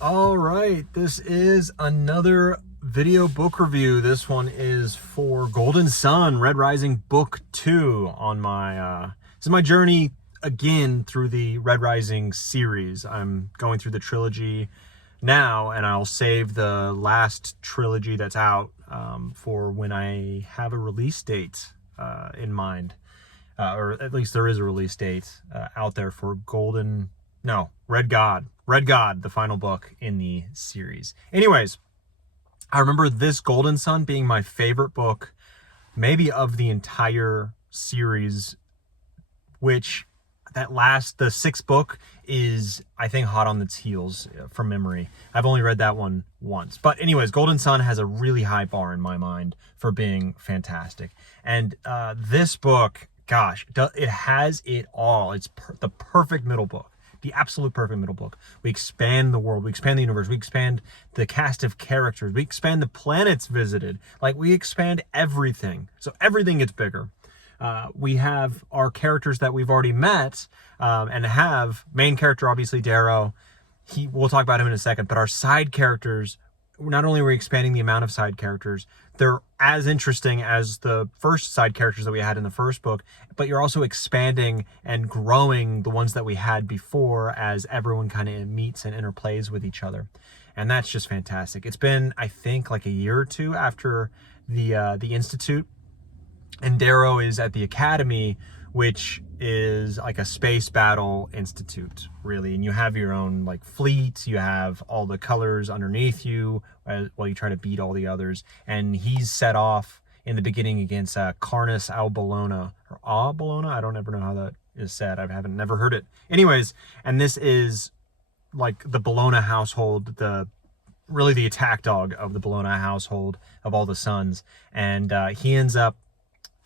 All right, this is another video book review. This one is for Golden Sun, Red Rising Book 2 on my, this is my journey again through the Red Rising series. I'm going through the trilogy now, and I'll save the last trilogy that's out for when I have a release date in mind. Or at least there is a release date out there for Red God, the final book in the series. Anyways, I remember this Golden Sun being my favorite book, maybe of the entire series, which the sixth book is, I think, hot on its heels from memory. I've only read that one once. But anyways, Golden Sun has a really high bar in my mind for being fantastic. And this book, gosh, it has it all. It's the perfect middle book. The absolute perfect middle book. We expand the world, we expand the universe, we expand the cast of characters, we expand the planets visited. Like, we expand everything. So everything gets bigger. We have our characters that we've already met, and have main character, obviously, Darrow. We'll talk about him in a second, but our side characters, not only are we expanding the amount of side characters, they're as interesting as the first side characters that we had in the first book, but you're also expanding and growing the ones that we had before as everyone kind of meets and interplays with each other. And that's just fantastic. It's been, I think, like a year or two after the Institute, and Darrow is at the Academy, which is like a space battle institute, really. And you have your own like fleet, you have all the colors underneath you while you try to beat all the others. And he's set off in the beginning against Carnus Al Bologna, or Al Bologna. I don't ever know how that is said. Never heard it. Anyways, and this is like the Bologna household, really the attack dog of the Bologna household of all the sons. And he ends up,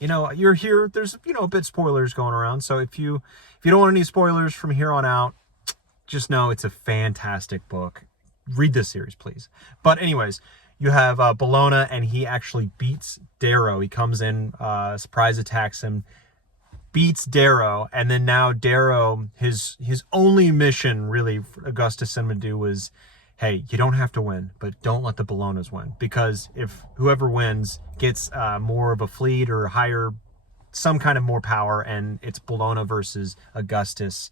you're here, there's, a bit spoilers going around. So if you don't want any spoilers from here on out, just know it's a fantastic book. Read this series, please. But anyways, you have Bologna, and he actually beats Darrow. He comes in, surprise attacks him, beats Darrow, and then now Darrow, his only mission really Augustus sent him to do was, hey, you don't have to win, but don't let the Bolognas win. Because if whoever wins gets more of a fleet or some kind of more power, and it's Bologna versus Augustus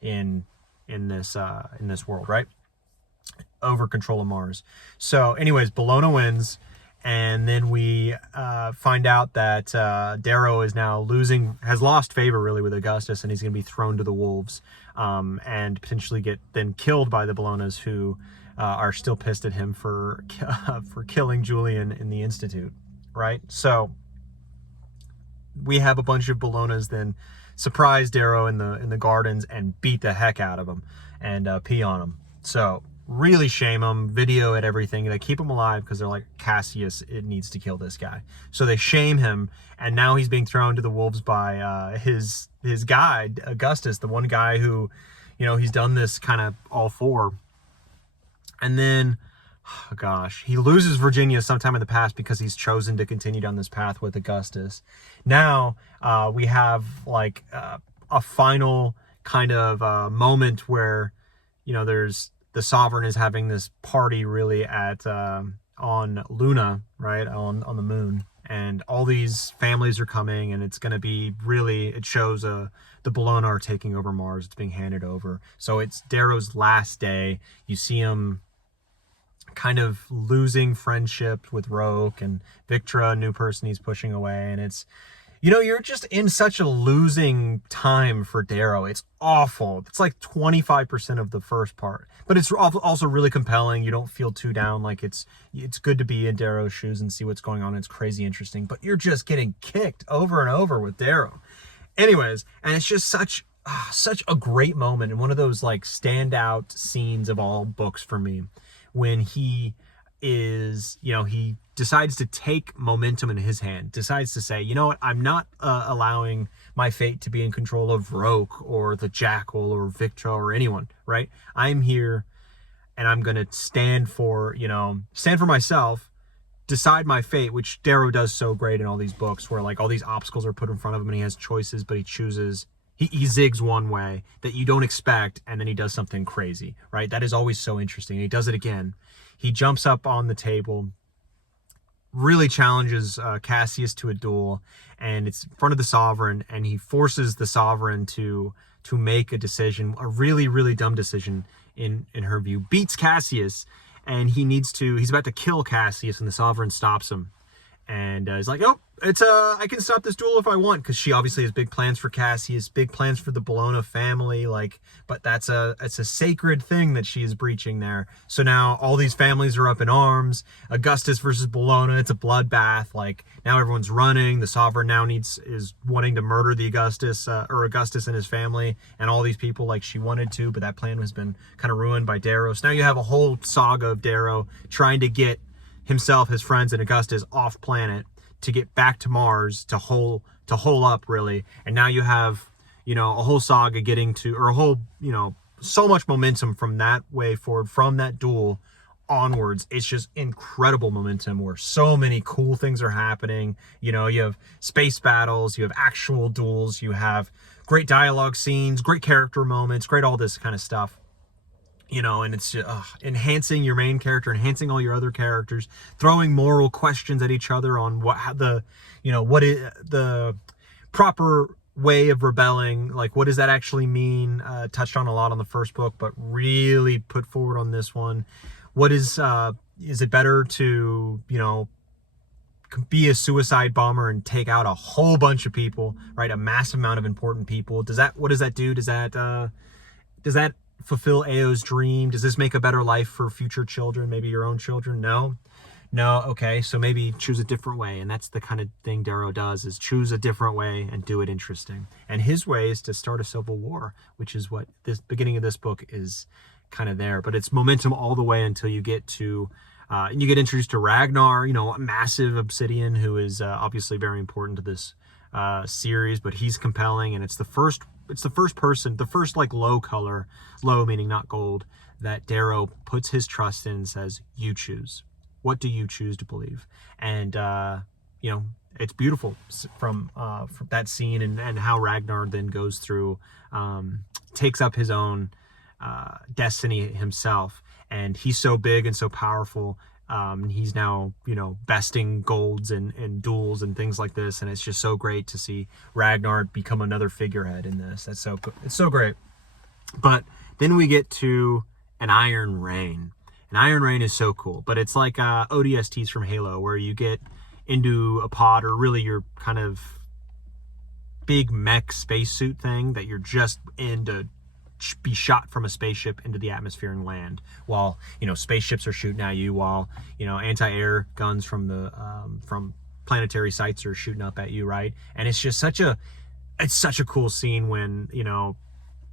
in this world, right? Over control of Mars. So anyways, Bologna wins, and then we find out that Darrow is now has lost favor really with Augustus, and he's going to be thrown to the wolves, and potentially get then killed by the Bolognas, who are still pissed at him for killing Julian in the Institute, right? So we have a bunch of Bolognas then surprise Darrow in the gardens and beat the heck out of him and pee on him. So really shame him, video it, everything. They keep him alive because they're like, Cassius, it needs to kill this guy. So they shame him, and now he's being thrown to the wolves by his guide, Augustus, the one guy who, he's done this kind of all for. And then, oh gosh, he loses Virginia sometime in the past because he's chosen to continue down this path with Augustus. Now we have like a final kind of moment where, there's the Sovereign is having this party really on Luna, right, on the moon, and all these families are coming, and it's going to be really, it shows the Bologna are taking over Mars. It's being handed over. So it's Darrow's last day. You see him kind of losing friendship with Roke, and Victra, a new person he's pushing away, and it's, you're just in such a losing time for Darrow. It's awful. It's like 25% of the first part, but it's also really compelling. You don't feel too down. Like, it's good to be in Darrow's shoes and see what's going on. It's crazy interesting, but you're just getting kicked over and over with Darrow. Anyways, and it's just such a great moment, and one of those like standout scenes of all books for me, when he is, he decides to take momentum in his hand, decides to say, I'm not allowing my fate to be in control of Roke or the Jackal or Victra or anyone, right? I'm here, and I'm going to stand for myself, decide my fate, which Darrow does so great in all these books, where like all these obstacles are put in front of him and he has choices, but he chooses, he zigs one way that you don't expect, and then he does something crazy, right? That is always so interesting. And he does it again. He jumps up on the table, really challenges Cassius to a duel, and it's in front of the Sovereign, and he forces the Sovereign to make a decision, a really, really dumb decision in her view, beats Cassius, and he's about to kill Cassius, and the Sovereign stops him. And is like, oh, I can stop this duel if I want, because she obviously has big plans for Cassius, big plans for the Bologna family, like, but it's a sacred thing that she is breaching there. So now all these families are up in arms. Augustus versus Bologna, it's a bloodbath. Like, now everyone's running. The Sovereign now is wanting to murder the Augustus and his family and all these people like she wanted to, but that plan has been kind of ruined by Darrow. So now you have a whole saga of Darrow trying to get himself, his friends, and Augustus off planet to get back to Mars to hole up, really. And now you have, a whole saga so much momentum from that way forward, from that duel onwards. It's just incredible momentum where so many cool things are happening. You have space battles, you have actual duels, you have great dialogue scenes, great character moments, great all this kind of stuff. And it's just enhancing your main character, enhancing all your other characters, throwing moral questions at each other on what is the proper way of rebelling, like what does that actually mean? Touched on a lot on the first book, but really put forward on this one. What is it better to be a suicide bomber and take out a whole bunch of people, right? A massive amount of important people. What does that do? Does that fulfill Ao's dream? Does this make a better life for future children, maybe your own children? No. Okay, so maybe choose a different way. And that's the kind of thing Darrow does, is choose a different way and do it interesting. And his way is to start a civil war, which is what this beginning of this book is kind of there. But it's momentum all the way until you get to and you get introduced to Ragnar, a massive Obsidian who is obviously very important to this series, but he's compelling, and it's the first person, the first like low meaning not gold, that Darrow puts his trust in and says, you choose. What do you choose to believe? And it's beautiful from that scene, and how Ragnar then goes through, takes up his own destiny himself, and he's so big and so powerful. He's now, besting golds and duels and things like this. And it's just so great to see Ragnar become another figurehead in this. It's so great. But then we get to an Iron Rain. An Iron Rain is so cool, but it's like ODSTs from Halo, where you get into a pod, or really your kind of big mech spacesuit thing that you're just in to be shot from a spaceship into the atmosphere and land, while spaceships are shooting at you, while anti-air guns from planetary sites are shooting up at you, right? And it's just such a cool scene when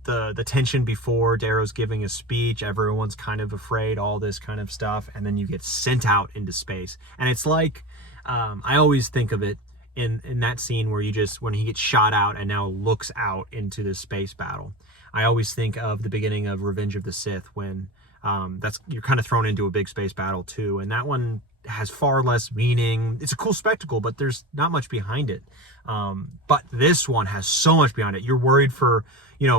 the tension before Darrow's giving a speech, everyone's kind of afraid, all this kind of stuff, and then you get sent out into space. And it's like I always think of it in that scene where when he gets shot out and now looks out into this space battle. I always think of the beginning of Revenge of the Sith, when you're kind of thrown into a big space battle too, and that one has far less meaning. It's a cool spectacle, but there's not much behind it. But this one has so much behind it. You're worried for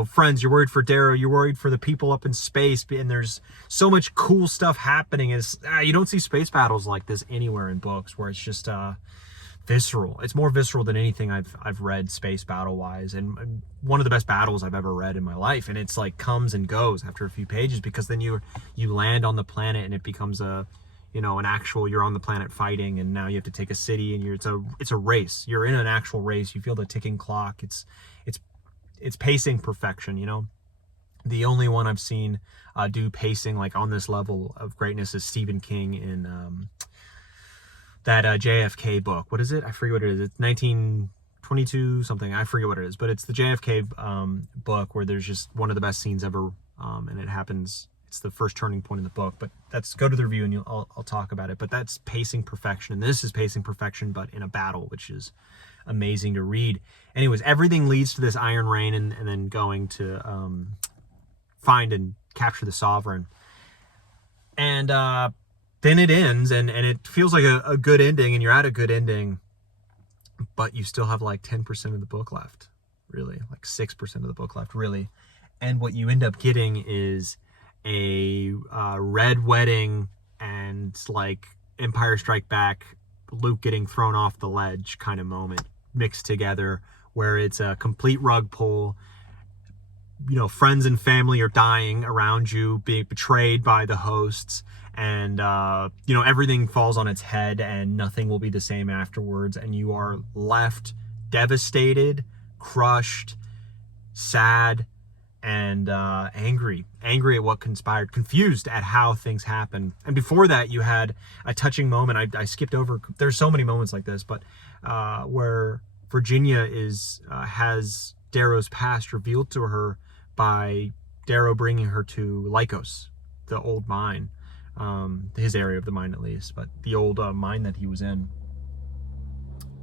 friends, you're worried for Darrow, you're worried for the people up in space, and there's so much cool stuff happening. You don't see space battles like this anywhere in books, where it's just visceral. It's more visceral than anything I've read space battle wise, and one of the best battles I've ever read in my life. And it's like comes and goes after a few pages, because then you land on the planet and it becomes an actual, you're on the planet fighting, and now you have to take a city, and it's a race. You're in an actual race. You feel the ticking clock. It's pacing perfection. The only one I've seen do pacing like on this level of greatness is Stephen King in that JFK book. What is it? I forget what it is. It's 1922 something. I forget what it is, but it's the JFK book where there's just one of the best scenes ever, and it happens. It's the first turning point in the book. But go to the review and I'll talk about it. But that's pacing perfection, and this is pacing perfection, but in a battle, which is amazing to read. Anyways, everything leads to this Iron Rain, and then going to find and capture the Sovereign. And then it ends, and it feels like a good ending, and you're at a good ending, but you still have like 10% of the book left, really, like 6% of the book left, really. And what you end up getting is a red wedding and like Empire Strike Back, Luke getting thrown off the ledge kind of moment mixed together, where it's a complete rug pull. You know, friends and family are dying around you, being betrayed by the hosts, and you know, everything falls on its head and nothing will be the same afterwards, and you are left devastated, crushed, sad, and angry at what conspired, confused at how things happened. And before that, you had a touching moment. I skipped over, there's so many moments like this, but where Virginia has Darrow's past revealed to her by Darrow bringing her to Lycos, the old mine, his area of the mine at least, but the old mine that he was in.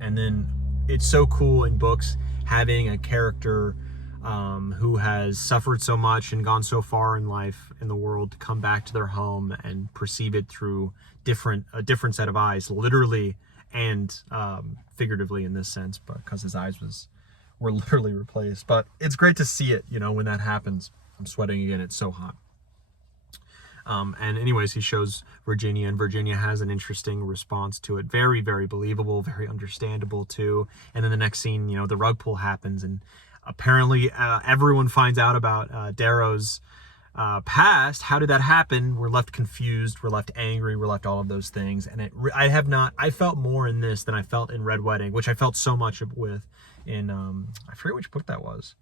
And then it's so cool in books having a character who has suffered so much and gone so far in life, in the world, to come back to their home and perceive it through a different set of eyes, literally and figuratively in this sense, because his eyes were literally replaced. But it's great to see it, you know, when that happens. I'm sweating again, it's so hot. And anyways, he shows Virginia, and Virginia has an interesting response to it. Very, very believable, very understandable too. And then the next scene, you know, the rug pull happens, and apparently everyone finds out about Darrow's past. How did that happen? We're left confused, we're left angry, we're left all of those things. And I felt more in this than I felt in Red Wedding, which I felt so much with in, I forget which book that was.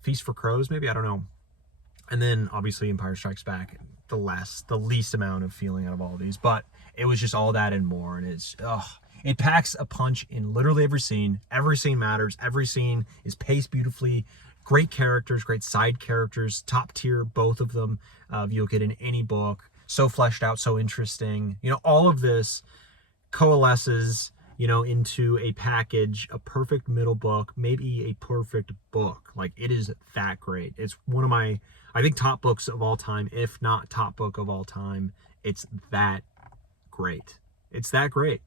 Feast for Crows, maybe? I don't know. And then obviously Empire Strikes Back, the least amount of feeling out of all of these, but it was just all that and more. And it packs a punch in literally every scene. Every scene matters. Every scene is paced beautifully. Great characters, great side characters, top tier, both of them, you'll get in any book. So fleshed out, so interesting. You know, all of this coalesces, you know, into a package, a perfect middle book, maybe a perfect book. Like, it is that great. It's one of my, I think, top books of all time, if not top book of all time. It's that great. It's that great.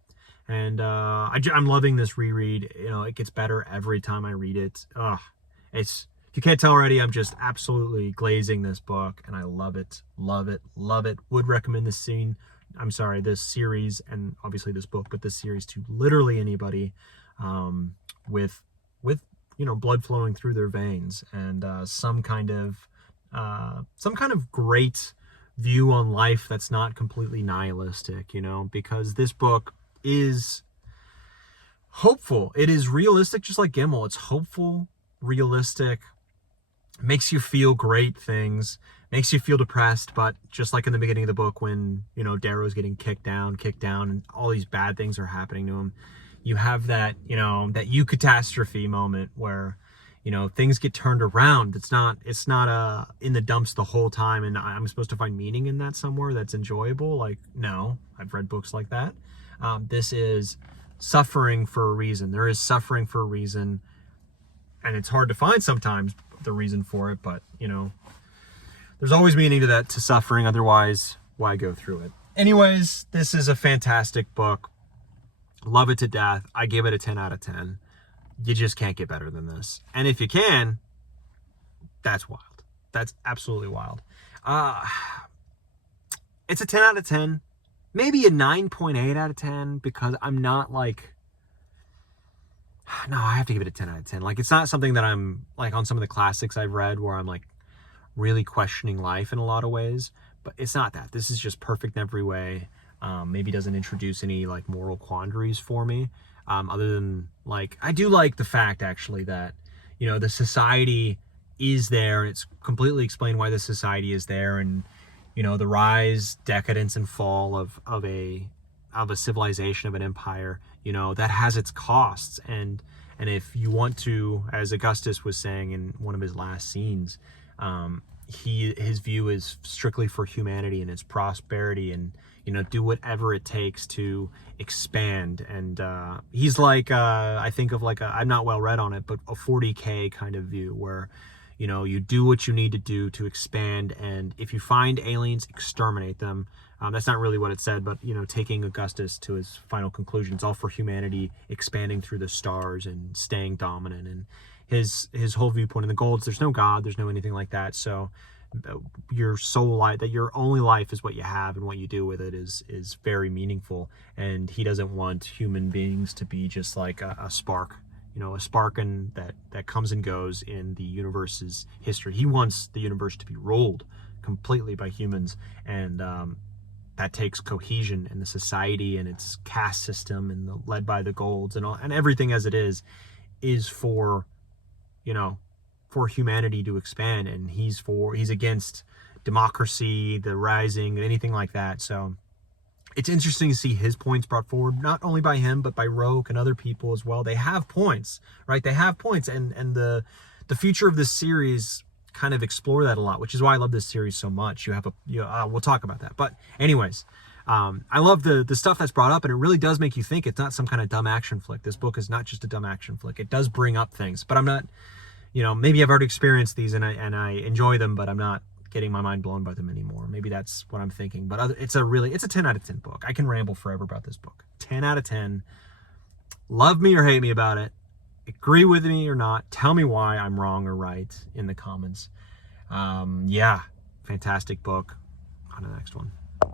And I'm loving this reread. You know, it gets better every time I read it. If you can't tell already, I'm just absolutely glazing this book, and I love it, love it, love it. Would recommend this series, and obviously this book, but this series to literally anybody with you know, blood flowing through their veins, and some kind of great view on life that's not completely nihilistic, you know, because this book is hopeful. It is realistic, just like Gimel. It's hopeful, realistic, makes you feel great things, makes you feel depressed, but just like in the beginning of the book when, you know, Darrow's getting kicked down, and all these bad things are happening to him, you have that, you know, that catastrophe moment where, you know, things get turned around. It's not in the dumps the whole time, and I'm supposed to find meaning in that somewhere that's enjoyable. Like, no, I've read books like that. This is suffering for a reason. There is suffering for a reason, and it's hard to find sometimes the reason for it, but, you know, there's always meaning to suffering. Otherwise, why go through it? Anyways, this is a fantastic book. Love it to death. I give it a 10 out of 10. You just can't get better than this. And if you can, that's wild. That's absolutely wild. It's a 10 out of 10. Maybe a 9.8 out of 10, because I'm not like... No, I have to give it a 10 out of 10. Like, it's not something that I'm, like, on some of the classics I've read where I'm, like, really questioning life in a lot of ways. But it's not that. This is just perfect in every way. Maybe doesn't introduce any, like, moral quandaries for me. Other than, like, I do like the fact, actually, that, you know, the society is there. It's completely explained why the society is there. And, you know, the rise, decadence, and fall of a civilization, of an empire, you know, that has its costs. And if you want to, as Augustus was saying in one of his last scenes, his view is strictly for humanity and its prosperity, and, you know, do whatever it takes to expand. And he's like, I think of like I'm not well read on it, but a 40K kind of view where, you know, you do what you need to do to expand, and if you find aliens, exterminate them. That's not really what it said, but, you know, taking Augustus to his final conclusion, it's all for humanity, expanding through the stars and staying dominant. And his whole viewpoint in the Golds, there's no God, there's no anything like that. So your soul life, that your only life is what you have, and what you do with it is very meaningful. And he doesn't want human beings to be just like a spark, you know, a spark that comes and goes in the universe's history. He wants the universe to be ruled completely by humans, and that takes cohesion in the society and its caste system, and led by the Golds, and all, and everything as it is for, you know, for humanity to expand. And he's against democracy, the rising, anything like that. So it's interesting to see his points brought forward, not only by him, but by Roke and other people as well. They have points, right? They have points, and the future of this series kind of explore that a lot, which is why I love this series so much. We'll talk about that. But anyways, I love the stuff that's brought up, and it really does make you think. It's not some kind of dumb action flick. This book is not just a dumb action flick. It does bring up things, but I'm not, you know, maybe I've already experienced these and I enjoy them, but I'm not getting my mind blown by them anymore. Maybe that's what I'm thinking. But it's a 10 out of 10 book. I can ramble forever about this book. 10 out of 10. Love me or hate me about it. Agree with me or not. Tell me why I'm wrong or right in the comments. Yeah, fantastic book. On to the next one.